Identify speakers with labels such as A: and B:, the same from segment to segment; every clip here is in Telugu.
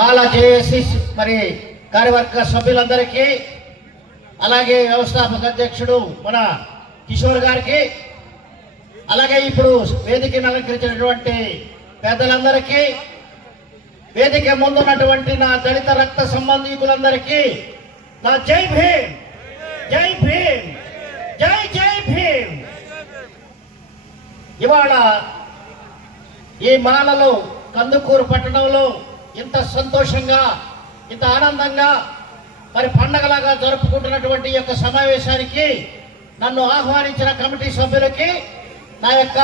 A: మాలా జేఏసీ మరి కార్యవర్గ సభ్యులందరికీ అలాగే వ్యవస్థాపక అధ్యక్షుడు మన కిషోర్ గారికి అలాగే ఇప్పుడు వేదికను అలంకరించినటువంటి పెద్దలందరికీ వేదిక ముందున్నటువంటి నా దళిత రక్త సంబంధికులందరికీ నా జై భీమ్! జై భీమ్! జై జై భీమ్! ఇవాళ ఈ మాలలో కందుకూరు పట్టణంలో ఇంత సంతోషంగా ఇంత ఆనందంగా మరి పండగలాగా జరుపుకుంటున్నటువంటి యొక్క సమావేశానికి నన్ను ఆహ్వానించిన కమిటీ సభ్యులకి నా యొక్క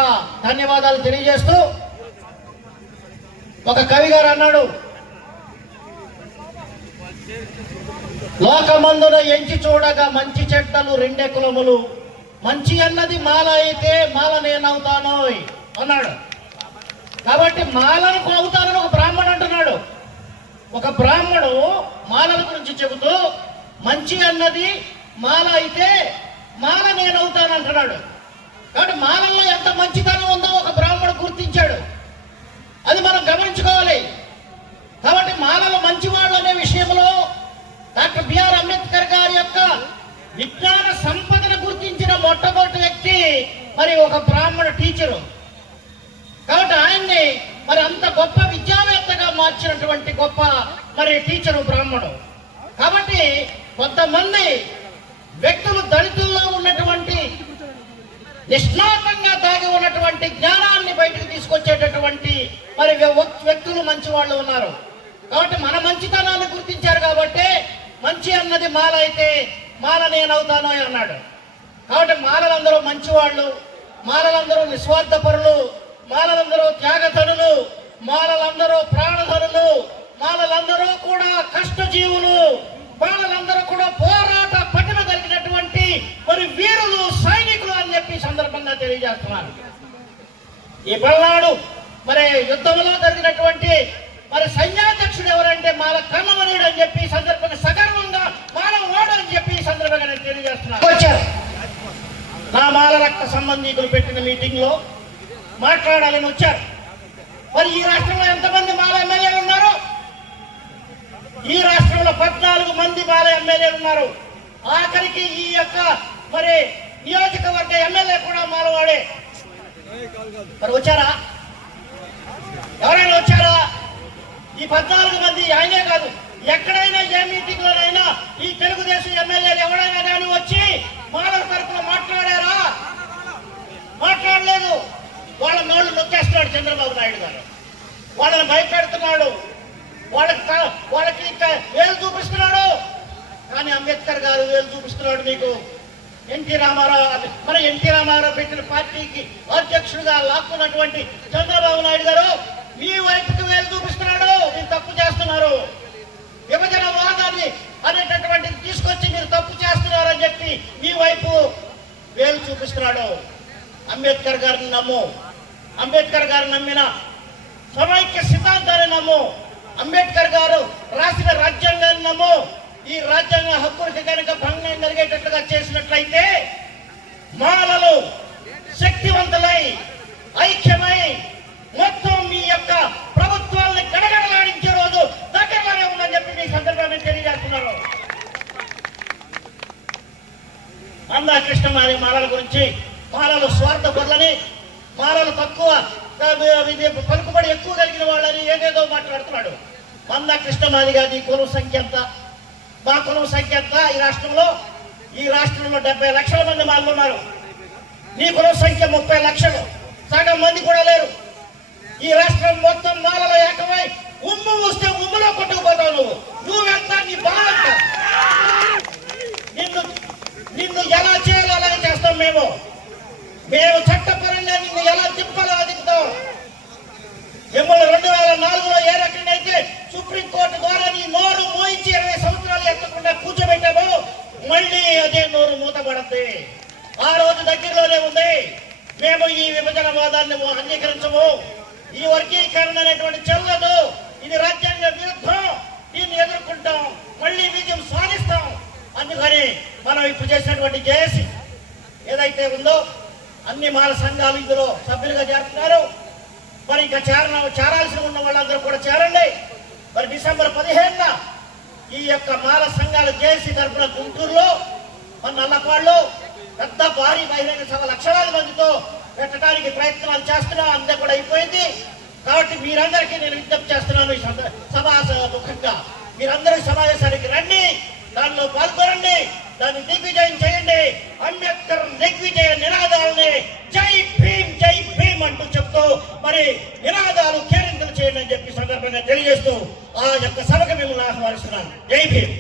A: ధన్యవాదాలు తెలియజేస్తూ ఒక కవి గారు అన్నాడు లోకమందున ఎంచి చూడగా మంచి చెట్టలు రెండే కులములు మంచి అన్నది మాల అయితే మాల నేనవుతాను అన్నాడు. కాబట్టి మాలను అవుతానని ఒక బ్రాహ్మణుడు అంటున్నాడు. ఒక బ్రాహ్మడు మాలల గురించి చెబుతూ మంచి అన్నది మాల అయితే మాల నేను అవుతాను అంటున్నాడు. కాబట్టి మాలల్లో ఎంత మంచితనం ఉందో ఒక బ్రాహ్మణుడు గుర్తించాడు. అది మనం గమనించుకోవాలి. కాబట్టి మాలలు మంచివాళ్ళు అనే విషయంలో డాక్టర్ బిఆర్ అంబేద్కర్ గారి యొక్క విజ్ఞాన సంపదను గుర్తించిన మొట్టమొదటి వ్యక్తి మరి ఒక బ్రాహ్మణ టీచరు. కాబట్టి ఆయన్ని మరి అంత గొప్ప విద్యావేత్తగా మార్చినటువంటి గొప్ప మరి టీచరు బ్రాహ్మణుడు కాబట్టి కొంతమంది వ్యక్తులు దళితుల్లో ఉన్నటువంటి నిష్ణాతంగా దాగి ఉన్నటువంటి జ్ఞానాన్ని బయటకు తీసుకొచ్చేటటువంటి మరి వ్యక్తులు మంచి వాళ్ళు ఉన్నారు. కాబట్టి మన మంచితనాన్ని గుర్తించారు కాబట్టి మంచి అన్నది మాల అయితే మాల నేనవుతాను అని అన్నాడు. కాబట్టి మాలలందరూ మంచివాళ్ళు మాలలందరూ నిస్వార్థపరులు మాలలందరూ త్యాగధనులు మాలలందరూ ప్రాణధనులు మాలలందరూ కూడా కష్టజీవులు మాలలందరూ కూడా పోరాట పటిమ కలిగినటువంటి మరి వీరులు సైనికులు అని చెప్పి సందర్భంగా తెలియజేస్తున్నారు. ఈ పల్నాడు మరి యుద్ధంలో జరిగినటువంటి మరి సైన్యాధ్యక్షుడు ఎవరంటే మాల కన్నమనీయుడు అని చెప్పి సందర్భంగా సగర్వంగా మానవ వాడు అని చెప్పి సందర్భంగా నేను తెలియజేస్తున్నాను. వచ్చారు. నా మాల రక్త సంబంధికులు పెట్టిన మీటింగ్లో మాట్లాడాలని వచ్చారు. మరి ఈ రాష్ట్రంలో ఎంతమంది మాల ఎమ్మెల్యేలు ఉన్నారు? ఈ రాష్ట్రంలో పద్నాలుగు మంది బాల ఎమ్మెల్యేలు ఉన్నారు. ఆఖరికి ఈ యొక్క మరి నియోజకవర్గ ఎమ్మెల్యే కూడా మాలవాడే మరి వచ్చారా? ఎవరైనా వచ్చారా? ఈ పద్నాలుగు మంది ఆయనే కాదు. ఎక్కడైనా ఏ మీటింగ్ లోనైనా ఈ వాళ్ళ నోళ్ళు నొక్కేస్తున్నాడు చంద్రబాబు నాయుడు గారు. వాళ్ళని భయపెడుతున్నాడు. వాళ్ళకి వాళ్ళకి వేలు చూపిస్తున్నాడు. కానీ అంబేద్కర్ గారు వేలు చూపిస్తున్నాడు మీకు. ఎన్టీ రామారావు అది- మన ఎన్టీ రామారావు పెట్టిన పార్టీకి అధ్యక్షుడిగా లాక్కున్నటువంటి చంద్రబాబు నాయుడు గారు మీ వైపుకి వేలు చూపిస్తున్నాడు. మీరు తప్పు చేస్తున్నారు. విభజన వాదాన్ని అనేటటువంటిది తీసుకొచ్చి మీరు తప్పు చేస్తున్నారని చెప్పి మీ వైపు వేలు చూపిస్తున్నాడు. అంబేద్కర్ గారిని నమ్ము. అంబేద్కర్ గారు నమ్మిన సమైక్య సిద్ధాంతాన్ని నమ్ము. అంబేద్కర్ గారు రాసిన రాజ్యాంగాన్ని నమ్ము. ఈ రాజ్యాంగ హక్కులకి కనుక భంగం కలిగేటట్లుగా చేసినట్లయితే మాలలు శక్తివంతులై ఐక్యమై మొత్తం మీ యొక్క ప్రభుత్వాన్ని గడగడలాడించే రోజు దగ్గరలోనే ఉందని చెప్పి మీ సందర్భాన్ని తెలియజేస్తున్నారు మందా కృష్ణమారి మాలల గురించి మాలలు స్వార్థపరులని మాలలు తక్కువ. పలుకుబడి ఎక్కువ కలిగిన వాళ్ళని ఏదేదో మాట్లాడుతున్నాడు. మంద కృష్ణమాది గారి కులం సంఖ్య ఎంత? మా కులం సంఖ్య ఎంత ఈ రాష్ట్రంలో? ఈ రాష్ట్రంలో డెబ్బై లక్షల మంది మాలలు ఉన్నారు. నీ కులం సంఖ్య ముప్పై లక్షలు. సగం మంది కూడా లేరు. ఈ రాష్ట్రం మొత్తం మాలలో ఏకమై ఉమ్ము వస్తే ఉమ్ములో కొట్టుకుపోతావు నువ్వు. నువ్వెంత? నీ బాధ నిన్ను నిన్ను ఎలా చేయాలో అలాగే చేస్తాం మేము. మేము చట్టపరంగా నిన్ను ఎలా తిప్పాలో అది మిమ్మల్ని రెండు వేల నాలుగులో ఏ రకంగా సుప్రీంకోర్టు ద్వారా నీ నోరు మోయించి ఇరవై సంవత్సరాలు ఎత్తకుండా కూర్చోబెట్టామో మళ్ళీ అదే నోరు మూతపడద్ది. ఆ రోజు దగ్గరలోనే ఉంది. మేము ఈ విభజన వాదాన్ని అంగీకరించము. ఈ వర్గీకరణ అనేటువంటి చెల్లదు. ఇది రాజ్యాంగ విరుద్ధం. దీన్ని ఎదుర్కొంటాం. మళ్ళీ విజయం సాధిస్తాం. అందుకని మనం ఇప్పుడు చేసినటువంటి జేఏసీ ఏదైతే ఉందో అన్ని మాల సంఘాలు ఇందులో సభ్యులుగా చేరుతున్నారు. మరి ఇంకా చేర చేరాల్సి ఉన్న వాళ్ళందరూ కూడా చేరండి. మరి డిసెంబర్ పదిహేనున ఈ యొక్క మాల సంఘాలు జేసీ తరఫున గుంటూరులో మన నల్లపాళ్ళు పెద్ద భారీ బహిరంగ సభ లక్షలాది మందితో పెట్టడానికి ప్రయత్నాలు చేస్తున్నాం. అంతా కూడా అయిపోయింది. కాబట్టి మీరందరికీ నేను విజ్ఞప్తి చేస్తున్నాను ఈ సభ సభా ముఖంగా. మీరందరూ సమావేశానికి రండి. దానిలో పాల్గొనండి. దాన్ని దిగ్విజయం చేయండి. అంబేద్కర్ దిగ్విజయ నినాదాలని జై భీమ్ జై భీమ్ అంటూ చెప్తూ మరి నినాదాలు కేరింతలు చేయండి అని చెప్పి సందర్భంగా తెలియజేస్తూ ఆ యొక్క సభకు మిమ్మల్ని ఆహ్వానిస్తున్నాను. జై భీమ్.